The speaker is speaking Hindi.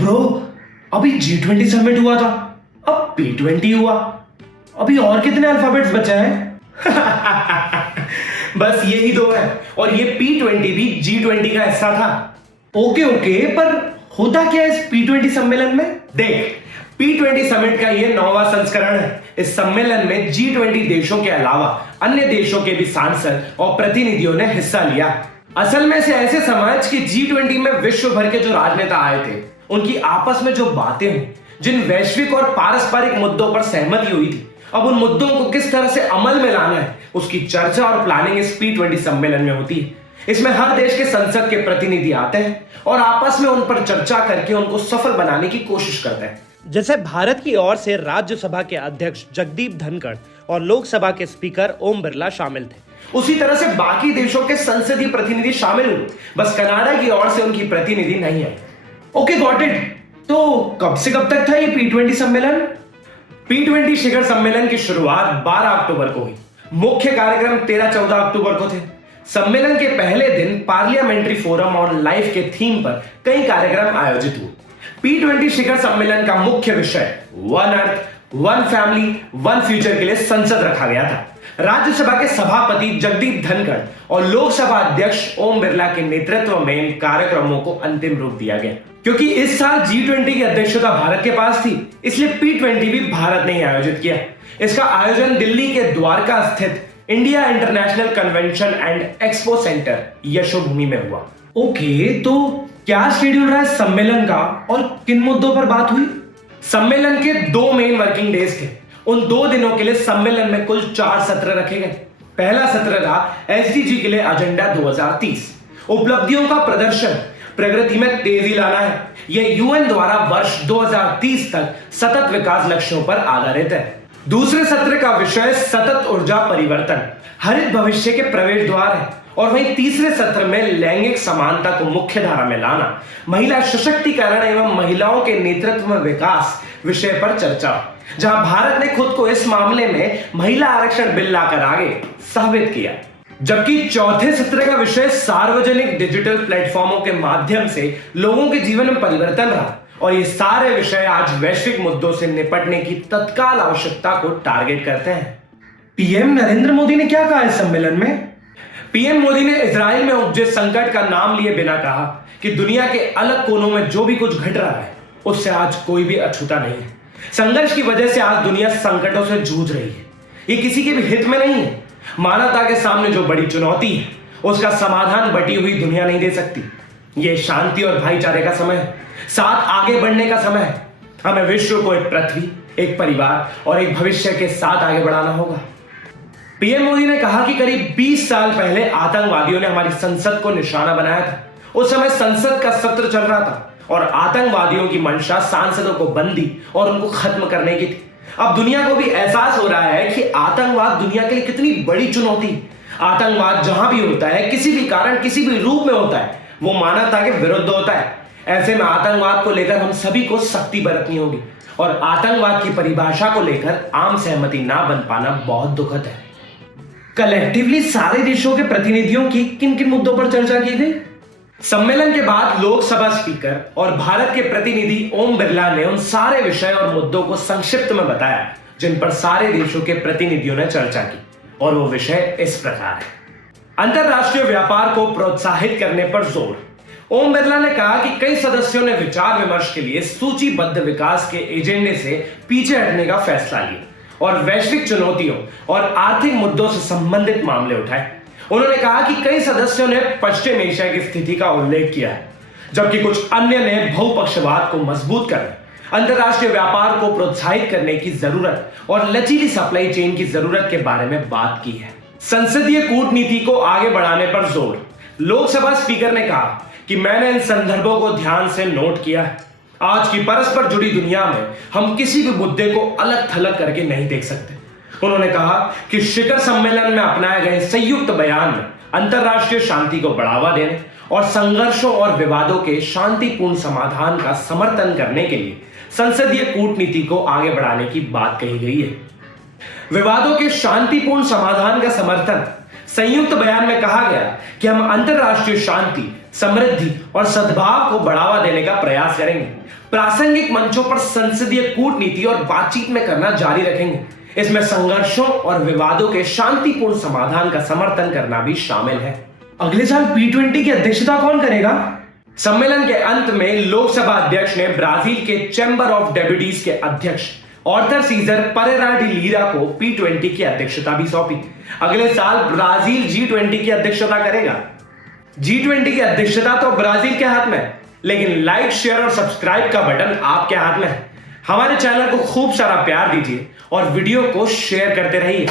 ब्रो, अभी G20 समिट हुआ था, अब P20 हुआ, अभी और कितने अल्फाबेट्स बचे हैं? बस यही दो है, और ये P20 भी G20 का हिस्सा था। ओके ओके, पर होता क्या है इस P20 सम्मेलन में? देख, P20 समिट का ये 9वां संस्करण है। इस सम्मेलन में G20 देशों के अलावा अन्य देशों के भी सांसद और प्रतिनिधियों ने हिस्सा लिया। असल में से ऐसे समाज कि G20 में विश्व भर के जो राजनेता आए थे, उनकी आपस में जो बातें हुई, जिन वैश्विक और पारस्परिक मुद्दों पर सहमति हुई थी, अब उन मुद्दों को किस तरह से अमल में लाना है, उसकी चर्चा और प्लानिंग इस P20 सम्मेलन में होती है। इसमें हर देश के संसद के प्रतिनिधि आते हैं और आपस में उन पर चर्चा करके उनको सफल बनाने की कोशिश करते हैं। जैसे भारत की ओर से राज्यसभा के अध्यक्ष जगदीप धनखड़ और लोकसभा के स्पीकर ओम बिरला शामिल थे, उसी तरह से बाकी देशों के संसदीय प्रतिनिधि शामिल हुए, बस कनाडा की ओर से उनकी प्रतिनिधि नहीं है। Okay, got it. तो कब से कब तक था ये P20 सम्मेलन? P20 शिखर सम्मेलन की शुरुआत 12 अक्टूबर को हुई। मुख्य कार्यक्रम 13-14 अक्टूबर को थे। सम्मेलन के पहले दिन पार्लियामेंट्री फोरम और लाइफ के थीम पर कई कार्यक्रम आयोजित हुए। P20 शिखर सम्मेलन का मुख्य विषय one earth, one family, one future के लिए संसद रखा गया था। राज्यसभा के सभापति जगदीप धनखड़ और लोकसभा अध्यक्ष ओम बिरला के नेतृत्व में इन कार्यक्रमों को अंतिम रूप दिया गया। क्योंकि इस साल G20 की अध्यक्षता भारत के पास थी, इसलिए P20 भी भारत ने ही आयोजित किया। इसका आयोजन दिल्ली के द्वारका स्थित India international convention and expo centre Yashobhoomi में हुआ। ओके, तो क्या शेड्यूल रहा है सम्मेलन का और किन मुद्दों पर बात हुई? सम्मेलन के 2 मेन वर्किंग डेज थे। उन 2 दिनों के लिए सम्मेलन में कुल 4 सत्र रखे गए। पहला सत्र था एसडीजी के लिए एजेंडा 2030, उपलब्धियों का प्रदर्शन, प्रगति में तेजी लाना है। यह यूएन द्वारा वर्ष 2030 तक सतत विकास लक्ष्यों पर आधारित है। दूसरे सत्र का विषय सतत ऊर्जा परिवर्तन, हरित भविष्य के प्रवेश द्वार है। और वहीं तीसरे सत्र में लैंगिक समानता को मुख्य धारा में लाना, महिला सशक्तिकरण एवं महिलाओं के नेतृत्व में विकास विषय पर चर्चा, जहां भारत ने खुद को इस मामले में महिला आरक्षण बिल लाकर आगे साबित किया। जबकि चौथे सत्र का विषय सार्वजनिक डिजिटल प्लेटफॉर्मों के माध्यम से लोगों के जीवन में परिवर्तन रहा। और ये सारे विषय आज वैश्विक मुद्दों से निपटने की तत्काल आवश्यकता को टारगेट करते हैं। पीएम नरेंद्र मोदी ने क्या कहा इस सम्मेलन में? पीएम मोदी ने इजराइल में उपजे संकट का नाम लिए बिना कहा कि दुनिया के अलग कोनों में जो भी कुछ घट रहा है, उससे आज कोई भी अछूता नहीं है। संघर्ष की वजह से आज दुनिया संकटों से जूझ रही है। ये किसी के भी हित में नहीं है। मानवता के सामने जो बड़ी चुनौती है, उसका समाधान बटी हुई दुनिया नहीं दे सकती। ये शांति और भाईचारे का समय है, साथ आगे बढ़ने का समय है। हमें विश्व को एक पृथ्वी, एक परिवार और एक भविष्य के साथ आगे बढ़ाना होगा। पीएम मोदी ने कहा कि करीब 20 साल पहले आतंकवादियों ने हमारी संसद को निशाना बनाया था। उस समय संसद का सत्र चल रहा था और आतंकवादियों की मंशा सांसदों को बंदी और उनको खत्म करने की थी। अब दुनिया को भी एहसास हो रहा है कि आतंकवाद दुनिया के लिए कितनी बड़ी चुनौती। आतंकवाद जहां भी होता है, किसी भी कारण, किसी भी रूप में होता है, वो मानवता के विरुद्ध होता है। ऐसे में आतंकवाद को लेकर हम सभी को सख्ती बरतनी होगी और आतंकवाद की परिभाषा को लेकर आम सहमति ना बन पाना बहुत दुखद है। कलेक्टिवली सारे देशों के प्रतिनिधियों की किन किन मुद्दों पर चर्चा की गई? सम्मेलन के बाद लोकसभा स्पीकर और भारत के प्रतिनिधि ओम बिरला ने उन सारे विषय और मुद्दों को संक्षिप्त में बताया जिन पर सारे देशों के प्रतिनिधियों ने चर्चा की। और वो विषय इस प्रकार है। अंतरराष्ट्रीय व्यापार को प्रोत्साहित करने पर जोर। ओम बिरला ने कहा कि कई सदस्यों ने विचार विमर्श के लिए सूचीबद्ध विकास के एजेंडे से पीछे हटने का फैसला लिया और वैश्विक चुनौतियों और आर्थिक मुद्दों से संबंधित मामले उठाए। उन्होंने कहा कि कई सदस्यों ने पश्चिम एशिया की स्थिति का उल्लेख किया है, जबकि कुछ अन्य ने बहुपक्षवाद को मजबूत करने, अंतरराष्ट्रीय व्यापार को प्रोत्साहित करने की जरूरत और लचीली सप्लाई चेन की जरूरत के बारे में बात की है। संसदीय कूटनीति को आगे बढ़ाने पर जोर। लोकसभा स्पीकर ने कहा कि मैंने इन संदर्भों को ध्यान से नोट किया है। आज की परस्पर जुड़ी दुनिया में हम किसी भी मुद्दे को अलग थलग करके नहीं देख सकते। उन्होंने कहा कि शिखर सम्मेलन में अपनाए गए संयुक्त बयान में अंतरराष्ट्रीय शांति को बढ़ावा देने और संघर्षों और विवादों के शांतिपूर्ण समाधान का समर्थन करने के लिए संसदीय कूटनीति को आगे बढ़ाने की बात कही गई है। विवादों के शांतिपूर्ण समाधान का समर्थन संयुक्त बयान में कहा गया कि हम अंतरराष्ट्रीय शांति, समृद्धि और सद्भाव को बढ़ावा देने का प्रयास करेंगे। प्रासंगिक मंचों पर संसदीय कूटनीति और बातचीत में करना जारी रखेंगे। इसमें संघर्षों और विवादों के शांतिपूर्ण समाधान का समर्थन करना भी शामिल है। अगले साल P20 की अध्यक्षता कौन करेगा? सम्मेलन के अंत में लोकसभा अध्यक्ष ने ब्राजील के चैम्बर ऑफ डेप्यूटीज के अध्यक्ष Arthur Cesar Pereira de Lira को P20 की अध्यक्षता भी सौंपी। अगले साल ब्राजील G20 की अध्यक्षता करेगा। G20 की अध्यक्षता तो ब्राजील के हाथ में है, लेकिन लाइक, शेयर और सब्सक्राइब का बटन आपके हाथ में है। हमारे चैनल को खूब सारा प्यार दीजिए और वीडियो को शेयर करते रहिए।